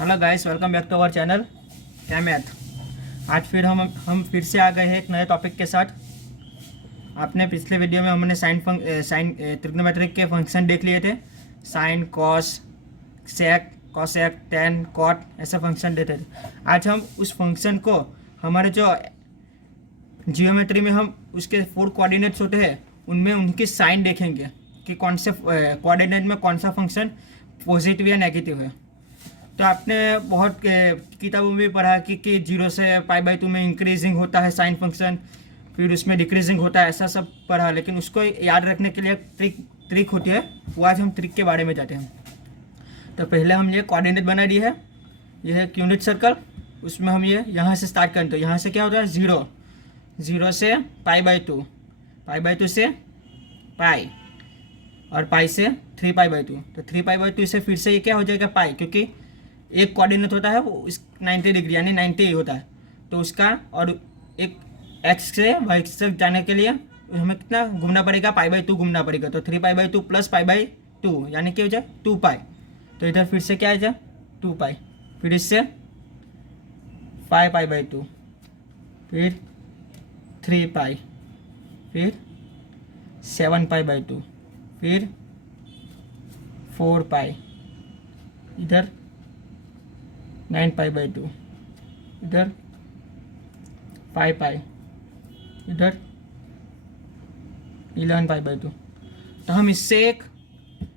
Hello guys, welcome back to our channel क्या math. आज फिर हम फिर से आ गए हैं एक नए टॉपिक के साथ। आपने पिछले वीडियो में हमने साइन ट्रिग्नोमेट्रिक के फंक्शन देख लिए थे। साइन, कॉस, सेक, कॉसेक, टेन, कॉट ऐसे फंक्शन देते थे। आज हम उस फंक्शन को हमारे जो जियोमेट्री में हम उसके 4 कोऑर्डिनेट्स होते हैं उनमें उनकी साइन देखेंगे कि कौन से कोऑर्डिनेट में कौन सा फंक्शन पॉजिटिव या नेगेटिव है। तो आपने बहुत किताबों में भी पढ़ा कि 0 से π/2 में इंक्रीजिंग होता है साइन फंक्शन, फिर उसमें डिक्रीजिंग होता है, ऐसा सब पढ़ा। लेकिन उसको याद रखने के लिए ट्रिक होती है, वो आज हम ट्रिक के बारे में जाते हैं। तो पहले हम ये कोऑर्डिनेट बना दिए है, ये है यूनिट सर्कल। उसमें हम ये यहाँ से स्टार्ट करें तो यहाँ से क्या होता है 0 से π/2, π/2 से पाई और पाई से 3π/2। तो 3π/2 से फिर से ये क्या हो जाएगा पाई, क्योंकि एक कोऑर्डिनेट होता है वो इस 90 डिग्री यानी 90 ही होता है। तो उसका और एक एक्स से वाई तक जाने के लिए हमें कितना घूमना पड़ेगा, π/2 घूमना पड़ेगा। तो 3π/2 प्लस π/2 यानी क्या हो जाए 2π। तो इधर फिर से क्या आ जाए 2π, फिर इससे 5π/2, फिर 3π, फिर 7π/2, फिर 4π, इधर 9π/2, इधर 5π, इधर 11π/2। तो हम इससे एक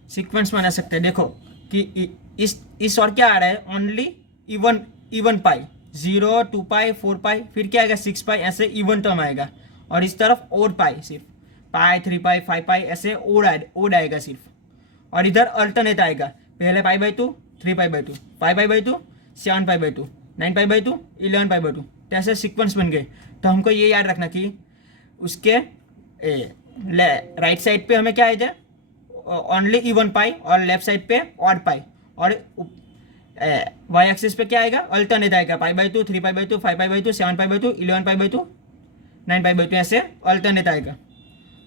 सीक्वेंस बना सकते हैं। देखो कि इस और क्या आ रहा है, ओनली इवन पाई, 0, 2π, 4π, फिर क्या आएगा 6π, ऐसे इवन टर्म आएगा। और इस तरफ ओड पाई, सिर्फ पाई, 3π, 5π ऐसे ओड आएगा सिर्फ। और इधर अल्टरनेट आएगा, पहले π/2, 3π/2, 5π/2, 7π/2, 9π/2, 11π/2। तो ऐसे सीक्वेंस बन गए। तो हमको ये याद रखना कि उसके राइट साइड पे हमें क्या आ जाए ओनली इवन पाई और लेफ्ट साइड पे ऑड पाई, और वाई एक्सिस पे क्या आएगा अल्टरनेट आएगा, π/2, 3π/2, 5π/2, 7π/2, 11π/2, 9π/2 ऐसे अल्टरनेट आएगा।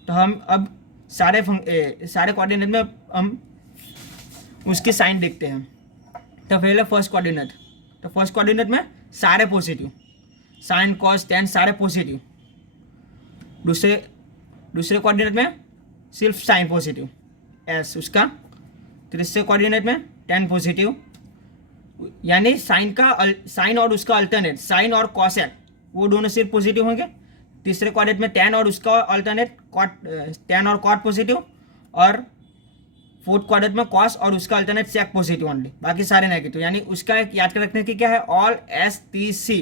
तो हम अब सारे कोऑर्डिनेट में हम उसकी साइन देखते हैं। तो पहले फर्स्ट कोऑर्डिनेट, तो फर्स्ट कोऑर्डिनेट में सारे पॉजिटिव, साइन, कॉस, टेन सारे पॉजिटिव। दूसरे कोऑर्डिनेट में सिर्फ साइन पॉजिटिव एस उसका। तीसरे कोऑर्डिनेट में टेन पॉजिटिव, यानी साइन और उसका अल्टरनेट साइन और कॉसेक वो दोनों सिर्फ पॉजिटिव होंगे। तीसरे कोऑर्डिनेट में टेन और उसका अल्टरनेट टेन और कॉट पॉजिटिव, और फोर्थ क्वाड्रेंट में कॉस और उसका अल्टरनेट सेक पॉजिटिव ओनली, बाकी सारे नेगेटिव। यानी उसका याद कर रखने की क्या है, ऑल STC।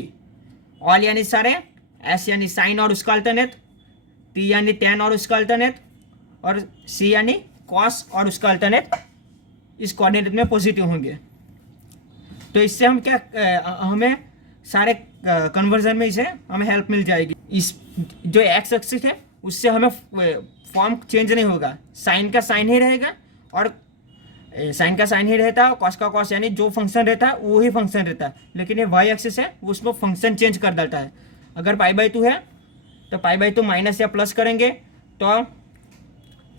ऑल यानी सारे, एस यानी साइन और उसका अल्टरनेट, टी यानी टेन और उसका अल्टरनेट, और सी यानी कॉस और उसका अल्टरनेट इस कोऑर्डिनेट में पॉजिटिव होंगे। तो इससे हम क्या हमें सारे कन्वर्जन में इसे हमें हेल्प मिल जाएगी। इस जो एक्स एक्सिस है उससे हमें फॉर्म चेंज नहीं होगा, साइन का साइन ही रहेगा और साइन का साइन ही रहता है, कॉस का कॉस, यानी जो फंक्शन रहता है वो ही फंक्शन रहता है। लेकिन ये वाई एक्सिस है वो उसमें फंक्शन चेंज कर डालता है। अगर π/2 है तो π/2 माइनस या प्लस करेंगे तो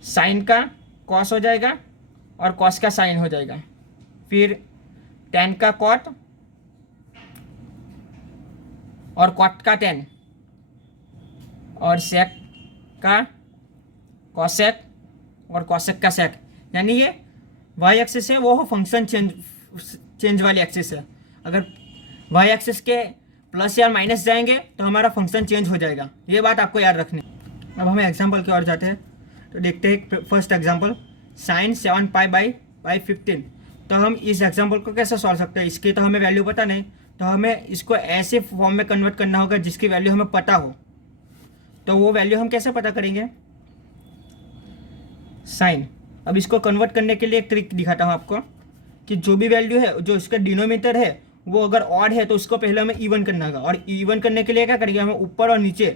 साइन का कॉस हो जाएगा और कॉस का साइन हो जाएगा, फिर टेन का कॉट और कॉट का टेन, और सेक का कॉसेक और कॉसेक का सेक। यानी ये वाई एक्सिस है वो फंक्शन चेंज वाली एक्सिस है। अगर वाई एक्सिस के प्लस या माइनस जाएंगे तो हमारा फंक्शन चेंज हो जाएगा, ये बात आपको याद रखनी। अब हमें एग्जांपल की ओर जाते हैं। तो देखते हैं फर्स्ट एग्जांपल, साइन 7π/15। तो हम इस एग्जांपल को कैसे सॉल्व सकते हैं, इसकी तो हमें वैल्यू पता नहीं, तो हमें इसको ऐसे फॉर्म में कन्वर्ट करना होगा जिसकी वैल्यू हमें पता हो। तो वो वैल्यू हम कैसे पता करेंगे, साइन। अब इसको कन्वर्ट करने के लिए एक ट्रिक दिखाता हूँ आपको कि जो भी वैल्यू है, जो इसका डिनोमिनेटर है वो अगर ऑड है तो उसको पहले हमें इवन करना होगा। और इवन करने के लिए क्या करेंगे, हमें ऊपर और नीचे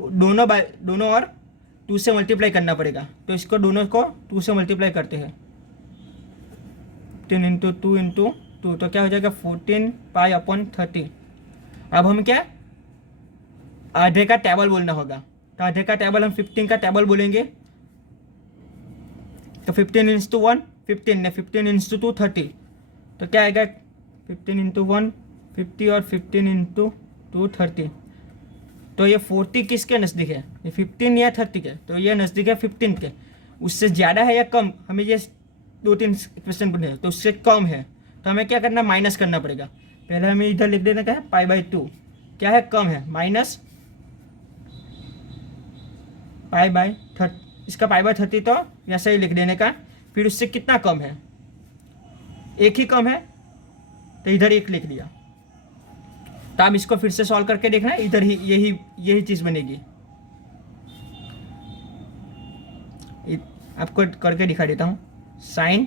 दोनों और 2 से मल्टीप्लाई करना पड़ेगा। तो इसको दोनों को 2 से मल्टीप्लाई करते हैं, 10 × 2 × 2, तो क्या हो जाएगा 14π/30। अब हम क्या आधे का टेबल बोलना होगा, तो आधे का टेबल हम 15 का टेबल बोलेंगे। तो 15 × 1 15 ने 15 × 2 30, तो क्या आएगा 15 इंटू 1 50 और 15 इंटू 2 30। तो ये 40 किसके नज़दीक है, ये 15 या 30 के, तो ये नज़दीक है 15 के। उससे ज़्यादा है या कम, हमें ये 2-3 क्वेश्चन पूछे तो उससे कम है, तो हमें क्या करना, माइनस करना पड़ेगा। पहले हमें इधर लिख देना क्या है, π/2 क्या है, कम है, माइनस π/30, इसका π/30 तो वैसे ही लिख देने का। फिर उससे कितना कम है, एक ही कम है, तो इधर एक लिख दिया। तो आप इसको फिर से सॉल्व करके देखना, इधर ही यही चीज़ बनेगी। आपको करके दिखा देता हूँ। साइन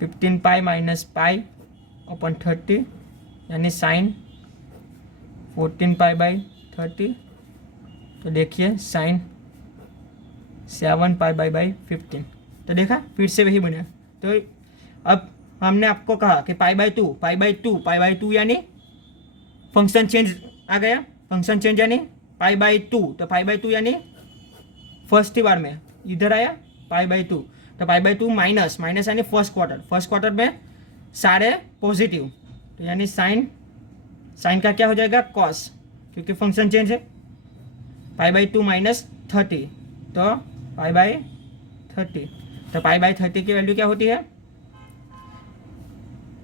15π माइनस π/30 यानी साइन 14π/30। तो देखिए साइन 7π/15। तो देखा, फिर से वही बना। तो अब हमने आपको कहा कि π/2 यानी फंक्शन चेंज आ गया, फंक्शन चेंज यानी π/2। तो π/2 यानी फर्स्ट ही बार में इधर आया π/2, तो π/2 माइनस यानी फर्स्ट क्वार्टर में सारे पॉजिटिव, तो यानी साइन का क्या हो जाएगा, कॉस, क्योंकि फंक्शन चेंज है। π/2 माइनस 30, तो π/30। तो π/30 की वैल्यू क्या होती है,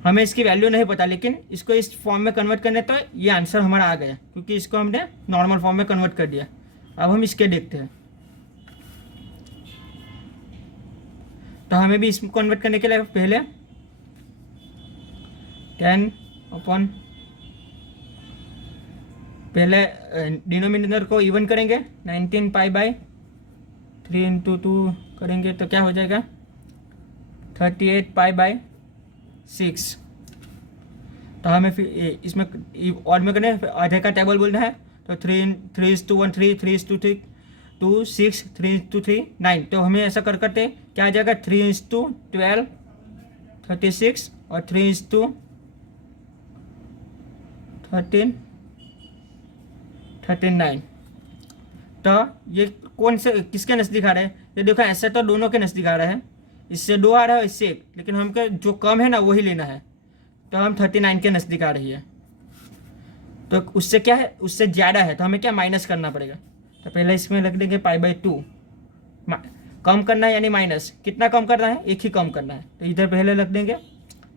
हमें इसकी वैल्यू नहीं पता, लेकिन इसको इस फॉर्म में कन्वर्ट करने तो ये आंसर हमारा आ गया, क्योंकि इसको हमने नॉर्मल फॉर्म में कन्वर्ट कर दिया। अब हम इसके देखते हैं। तो हमें भी इसको कन्वर्ट करने के लिए पहले 10 अपॉन, पहले डिनोमिनेटर को इवन करेंगे, 19π/3 इंटू 2 करेंगे तो क्या हो जाएगा, 38π/6। तो हमें फिर इसमें ऑड में करना है, आधे का टेबल बोलना है। तो 3:1 3 3:3 2 6 3:3 9। तो हमें ऐसा करते क्या आ जाएगा, 3:12 36 और 3:13 39। तो ये कौन से किसके नज़दीक आ रहा है, ये देखो ऐसे तो दोनों के नज़दीक आ रहा है, इससे 2 आ रहा है, इससे 1, लेकिन हमको जो कम है ना वही लेना है। तो हम 39 के नज़दीक आ रही है, तो उससे क्या है, उससे ज़्यादा है, तो हमें क्या माइनस करना पड़ेगा। तो पहले इसमें रख देंगे π/2, कम करना है यानी माइनस, कितना कम करना है, एक ही कम करना है। तो इधर पहले रख देंगे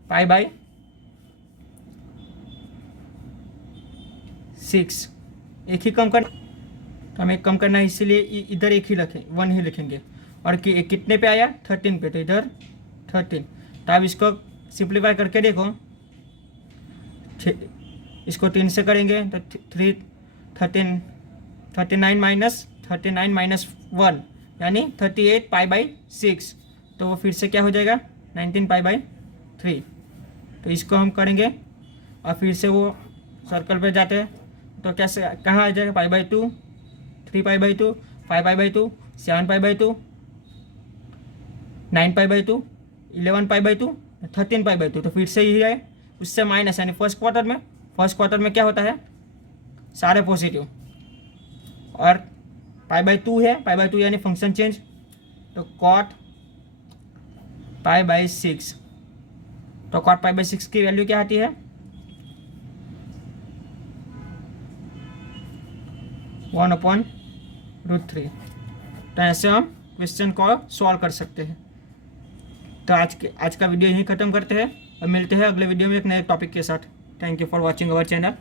π/6, एक ही कम करना, तो हमें कम करना है, इसीलिए इधर एक ही रखें, 1 ही लिखेंगे। और कितने पे आया, 13 पे, तो इधर 13। तो आप इसको सिंप्लीफाई करके देखो, इसको 3 से करेंगे तो 39 माइनस 1 यानी 38π/6। तो वो फिर से क्या हो जाएगा, 19π/3। तो इसको हम करेंगे और फिर से वो सर्कल पे जाते हैं, तो कैसे कहाँ आ जाएगा, π/2 3π/2 5π/2 7π/2 9π/2 11π/2 13π/2। तो फिर से यही है, उससे माइनस यानी फर्स्ट क्वार्टर में क्या होता है, सारे पॉजिटिव, और π/2 है, π/2 यानी फंक्शन चेंज, तो cot π/6। तो cot π/6 की वैल्यू क्या आती है, 1/√3। तो ऐसे हम क्वेश्चन को सॉल्व कर सकते हैं। तो आज का वीडियो यहीं ख़त्म करते हैं और मिलते हैं अगले वीडियो में एक नए टॉपिक के साथ। Thank you for watching our channel.